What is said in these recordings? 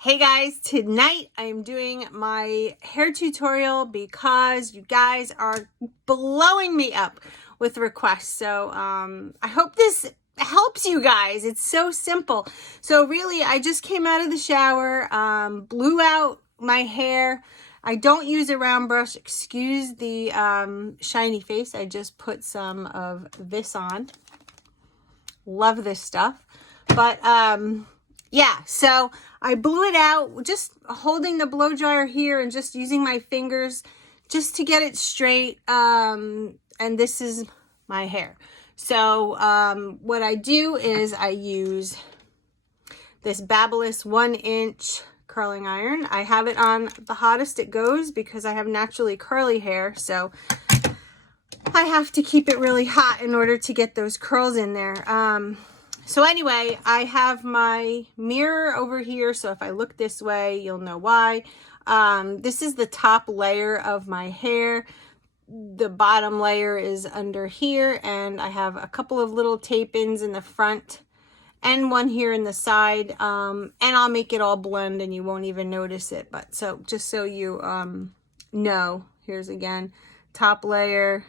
Hey guys, tonight I'm doing my hair tutorial because you guys are blowing me up with requests. So I hope this helps you guys. It's so simple. So really, I just came out of the shower, blew out my hair. I don't use a round brush. Excuse the shiny face. I just put some of this on. Love this stuff. But yeah, so I blew it out, just holding the blow dryer here and just using my fingers just to get it straight. And this is my hair. So what I do is I use this Babyliss 1-inch curling iron. I have it on the hottest it goes because I have naturally curly hair. So I have to keep it really hot in order to get those curls in there. So anyway, I have my mirror over here. So if I look this way, you'll know why. This is the top layer of my hair. The bottom layer is under here. And I have a couple of little tape-ins in the front and one here in the side. And I'll make it all blend and you won't even notice it. But so just so you know, here's again, top layer,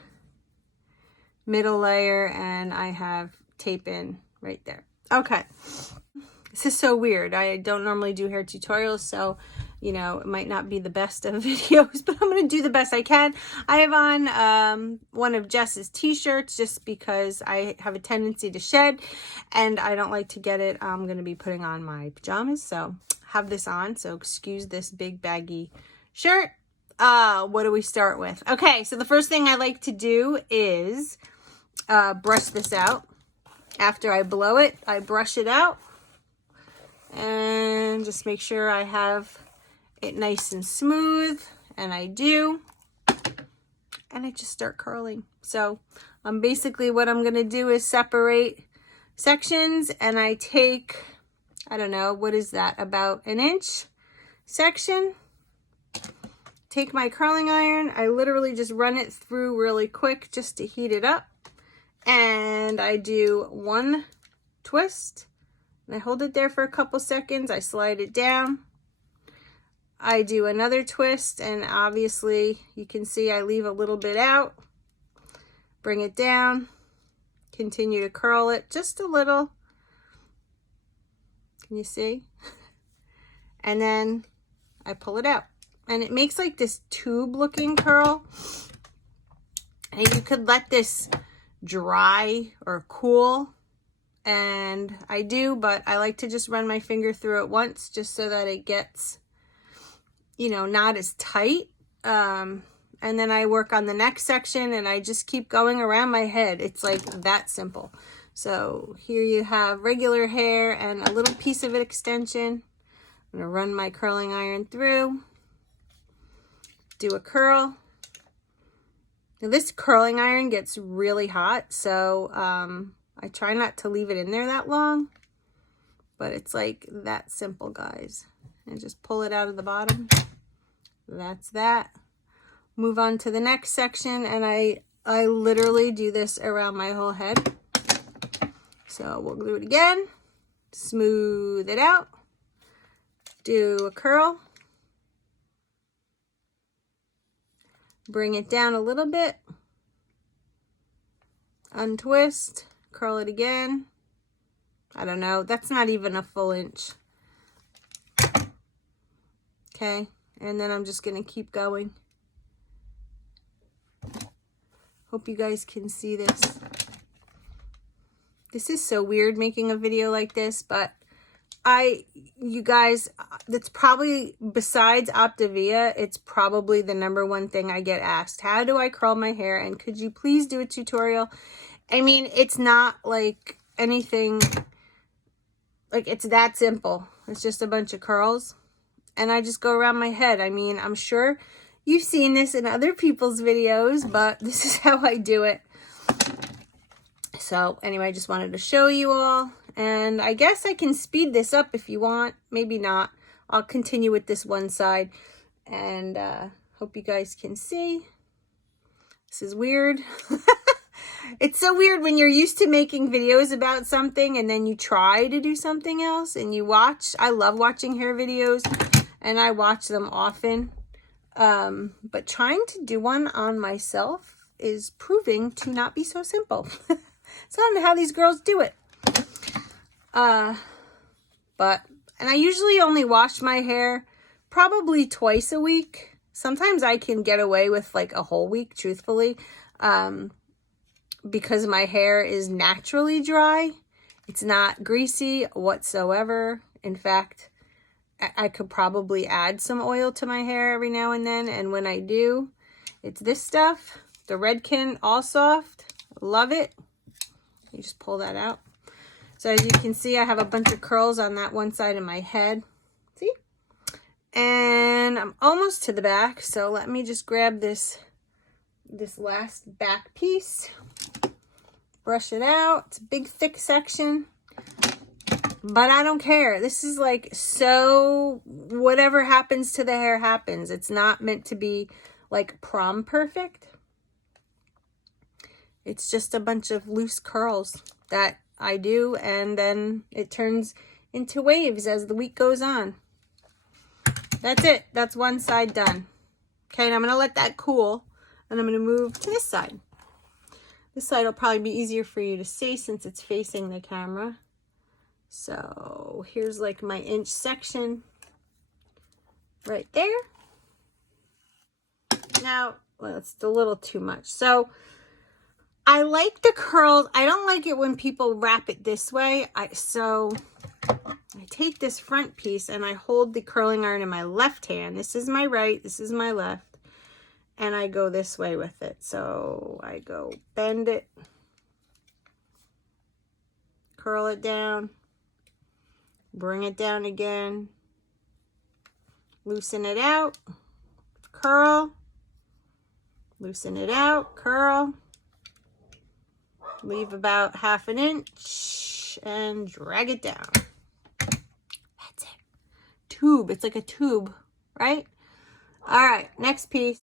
middle layer, and I have tape-in right there. Okay, this is so weird. I don't normally do hair tutorials, so you know it might not be the best of videos, but I'm going to do the best I can. I have on one of Jess's t-shirts just because I have a tendency to shed and I don't like to get it. I'm going to be putting on my pajamas, so have this on, so excuse this big baggy shirt. What do we start with? Okay, so the first thing I like to do is brush this out. After I blow it, I brush it out and just make sure I have it nice and smooth, and I do, and I just start curling. So basically what I'm going to do is separate sections, and I take, I don't know, what is that, about an inch section. Take my curling iron, I literally just run it through really quick just to heat it up. And I do one twist, and I hold it there for a couple seconds. I slide it down. I do another twist, and obviously you can see I leave a little bit out. Bring it down. Continue to curl it just a little. Can you see? And then I pull it out. And it makes like this tube looking curl. And you could let this dry or cool, and I do, but I like to just run my finger through it once just so that it gets, you know, not as tight. And then I work on the next section and I just keep going around my head. It's like that simple. So here you have regular hair and a little piece of it extension. I'm gonna run my curling iron through, do a curl. Now this curling iron gets really hot, so I try not to leave it in there that long, but it's like that simple, guys. And just pull it out of the bottom. That's that. Move on to the next section, and I literally do this around my whole head. So we'll do it again. Smooth it out. Do a curl. Bring it down a little bit, untwist, curl it again. I don't know, that's not even a full inch. Okay, and then I'm just gonna keep going. Hope you guys can see this. This is so weird making a video like this, but you guys, that's probably, besides Optavia, it's probably the #1 thing I get asked. How do I curl my hair? And could you please do a tutorial? I mean, it's not like anything, like it's that simple. It's just a bunch of curls. And I just go around my head. I mean, I'm sure you've seen this in other people's videos, but this is how I do it. So anyway, I just wanted to show you all. And I guess I can speed this up if you want. Maybe not. I'll continue with this one side. And hope you guys can see. This is weird. It's so weird when you're used to making videos about something and then you try to do something else and you watch. I love watching hair videos and I watch them often. But trying to do one on myself is proving to not be so simple. It's not how these girls do it. And I usually only wash my hair probably twice a week. Sometimes I can get away with like a whole week, truthfully, because my hair is naturally dry. It's not greasy whatsoever. In fact, I could probably add some oil to my hair every now and then. And when I do, it's this stuff, the Redken All Soft. Love it. You just pull that out. So as you can see, I have a bunch of curls on that one side of my head. See? And I'm almost to the back. So let me just grab this last back piece. Brush it out. It's a big, thick section. But I don't care. This is like, so whatever happens to the hair happens. It's not meant to be like prom perfect. It's just a bunch of loose curls that I do, and then it turns into waves as the week goes on. That's it. That's one side done. Okay, and I'm going to let that cool, and I'm going to move to this side. This side will probably be easier for you to see since it's facing the camera. So here's like my inch section right there. Now, well, it's a little too much. So I like the curls. I don't like it when people wrap it this way. So I take this front piece and I hold the curling iron in my left hand. This is my right, this is my left. And I go this way with it. So I go bend it, curl it down, bring it down again, loosen it out, curl, loosen it out, curl, leave about ½ inch and drag it down. That's it. Tube. It's like a tube, right? All right, next piece.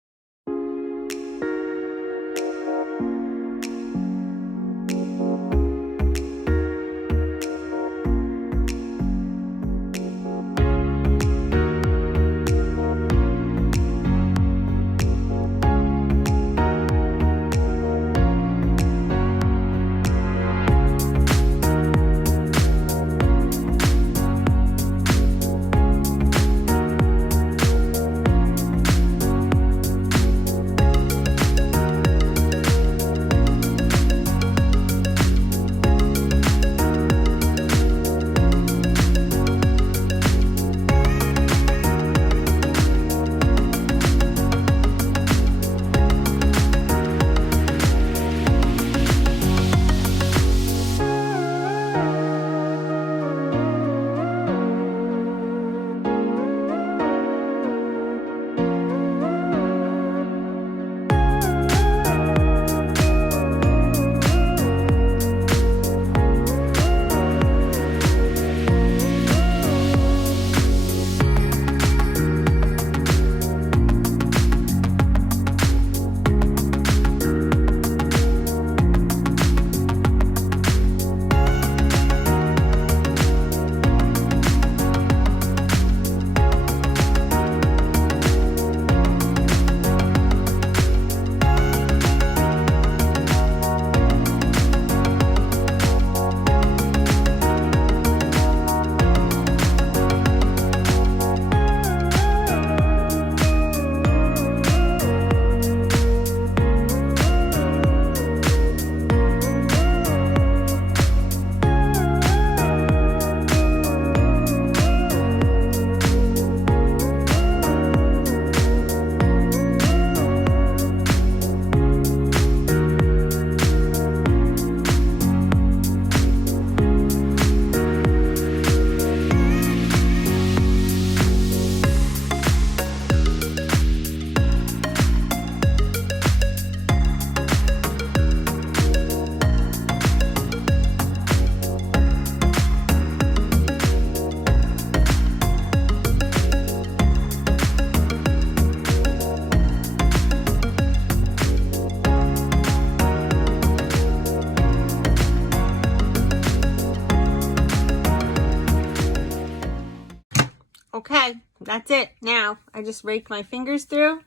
Okay, that's it. Now, I just rake my fingers through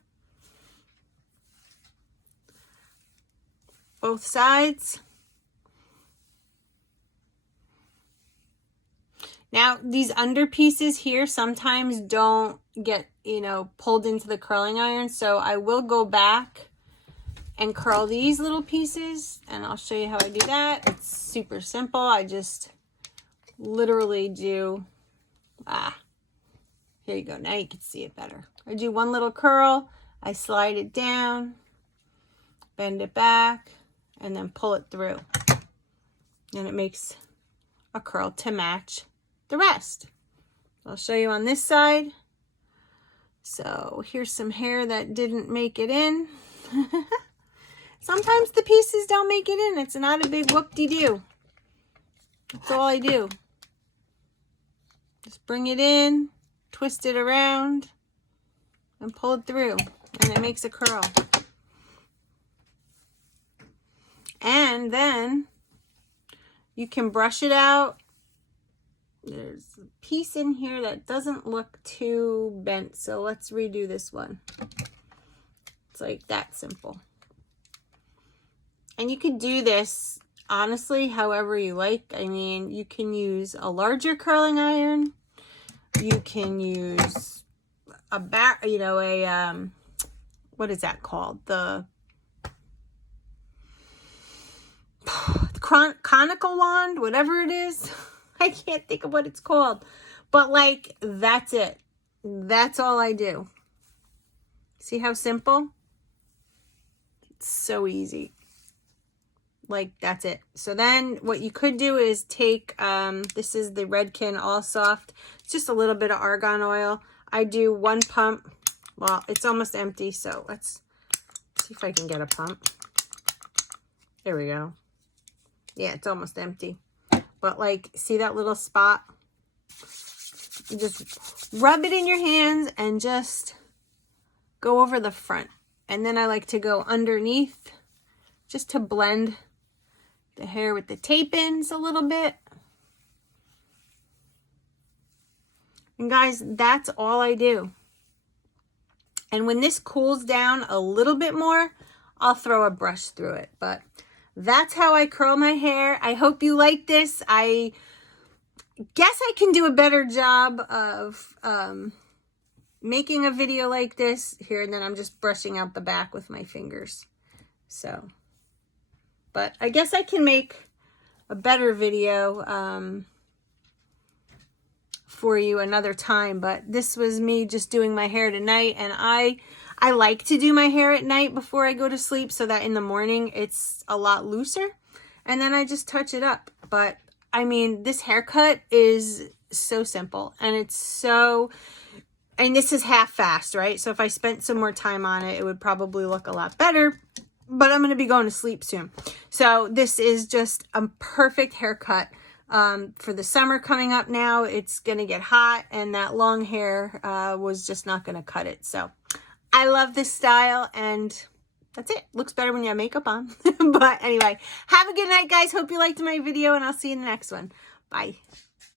both sides. Now, these under pieces here sometimes don't get, you know, pulled into the curling iron. So I will go back and curl these little pieces, and I'll show you how I do that. It's super simple. I just literally do, here you go. Now you can see it better. I do one little curl, I slide it down, bend it back, and then pull it through. And it makes a curl to match the rest. I'll show you on this side. So here's some hair that didn't make it in. Sometimes the pieces don't make it in. It's not a big whoop-de-doo. That's all I do. Just bring it in, twist it around, and pull it through. And it makes a curl. And then you can brush it out. There's a piece in here that doesn't look too bent. So let's redo this one. It's like that simple. And you could do this, honestly, however you like. I mean, you can use a larger curling iron. You can use a what is that called? The conical wand, whatever it is. I can't think of what it's called. But like, that's it. That's all I do. See how simple? It's so easy. Like, that's it. So then what you could do is take, this is the Redken All Soft. It's just a little bit of argan oil. I do one pump. Well, it's almost empty, so let's see if I can get a pump. There we go. Yeah, it's almost empty. But like, see that little spot? You just rub it in your hands and just go over the front. And then I like to go underneath just to blend the hair with the tape-ins a little bit. And guys, that's all I do. And when this cools down a little bit more, I'll throw a brush through it. But that's how I curl my hair. I hope you like this. I guess I can do a better job of making a video like this here, and then I'm just brushing out the back with my fingers. So, but I guess I can make a better video for you another time. But this was me just doing my hair tonight, and I like to do my hair at night before I go to sleep so that in the morning it's a lot looser, and then I just touch it up. But I mean, this haircut is so simple, and it's so, and this is half fast, right? So if I spent some more time on it, it would probably look a lot better, but I'm going to be going to sleep soon. So this is just a perfect haircut for the summer coming up now. It's going to get hot, and that long hair was just not going to cut it. So I love this style, and that's it. Looks better when you have makeup on. But anyway, have a good night, guys. Hope you liked my video, and I'll see you in the next one. Bye.